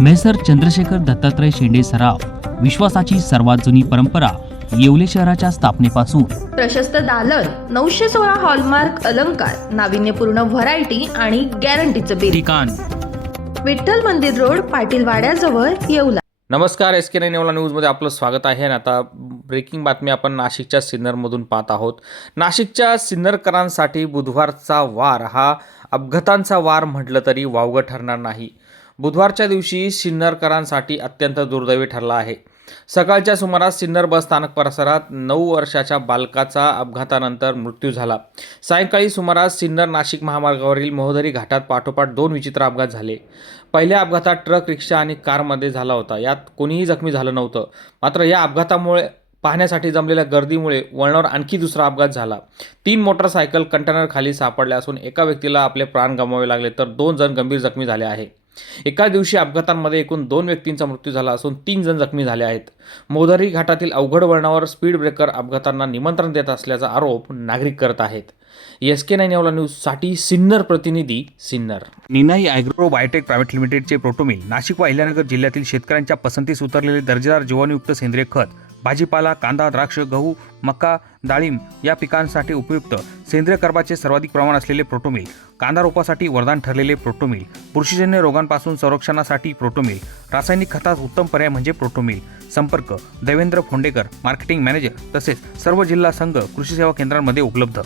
Measure Chandrashekhar Dattatray शेंडे सराव विश्वासाची सर्वात जुनी परंपरा येवले शहराच्या स्थापनेपासून. प्रशस्त दालन नऊशे सोळा हॉलमार्क अलंकार नाविन्यपूर्ण व्हरायटी आणि गॅरंटीचं बिल ठिकाण. विठ्ठल मंदिर रोड पाटील वाड्याजवळ येऊला नमस्कार एस के नाईन नेवला न्यूजमध्ये आपलं स्वागत आहे आणि आता ब्रेकिंग बातमी आपण नाशिकच्या सिन्नरमधून पाहत आहोत. नाशिकच्या सिन्नरकरांसाठी बुधवारचा वार हा अपघातांचा वार म्हटलं तरी वावगं ठरणार नाही. बुधवारच्या दिवशी सिन्नरकरांसाठी अत्यंत दुर्दैवी ठरला आहे. सकाळच्या सुमारास सिन्नर बस स्थानक परिसरात नऊ वर्षाच्या बालकाचा अपघातानंतर मृत्यू झाला. सायंकाळी सुमारास सिन्नर नाशिक महामार्गावरील मोहदरी घाटात पाठोपाठ दोन विचित्र अपघात झाले. पहिल्या अपघातात ट्रक रिक्षा आणि कारमध्ये झाला होता. यात कोणीही जखमी झालं नव्हतं. मात्र या अपघातामुळे पाहण्यासाठी जमलेल्या गर्दीमुळे वळणावर आणखी दुसरा अपघात झाला. तीन मोटरसायकल कंटेनरखाली सापडल्या असून एका व्यक्तीला आपले प्राण गमावे लागले तर दोन जण गंभीर जखमी झाले आहे. एका दिवशी अपघातांमध्ये एकूण दोन व्यक्तींचा मृत्यू झाला असून तीन जण जखमी झाले आहेत. मोदारी घाटातील अवघड वळणावर स्पीड ब्रेकर अपघातांना निमंत्रण देत असल्याचा आरोप नागरिक करत आहेत. एस के नाईन येवला न्यूजसाठी सिन्नर प्रतिनिधी Sinnar. Ninai Agro Biotech Private लिमिटेडचे प्रोटोमिल नाशिक व अहिल्यानगर जिल्ह्यातील शेतकऱ्यांच्या पसंतीस उतरलेले दर्जेदार जीवाणुयुक्त सेंद्रिय खत भाजीपाला कांदा द्राक्ष गहू मका डाळिंब या पिकांसाठी उपयुक्त सेंद्रिय कर्बाचे सर्वाधिक प्रमाण असलेले प्रोटोमिल. कांदा रोपासाठी वरदान ठरलेले प्रोटोमिल. बुरशीजन्य रोगांपासून संरक्षणासाठी प्रोटोमिल. रासायनिक खतास उत्तम पर्याय म्हणजे प्रोटोमिल. संपर्क. देवेंद्र फोंडेकर मार्केटिंग मॅनेजर तसेच सर्व जिल्हा संघ कृषी सेवा केंद्रांमध्ये उपलब्ध.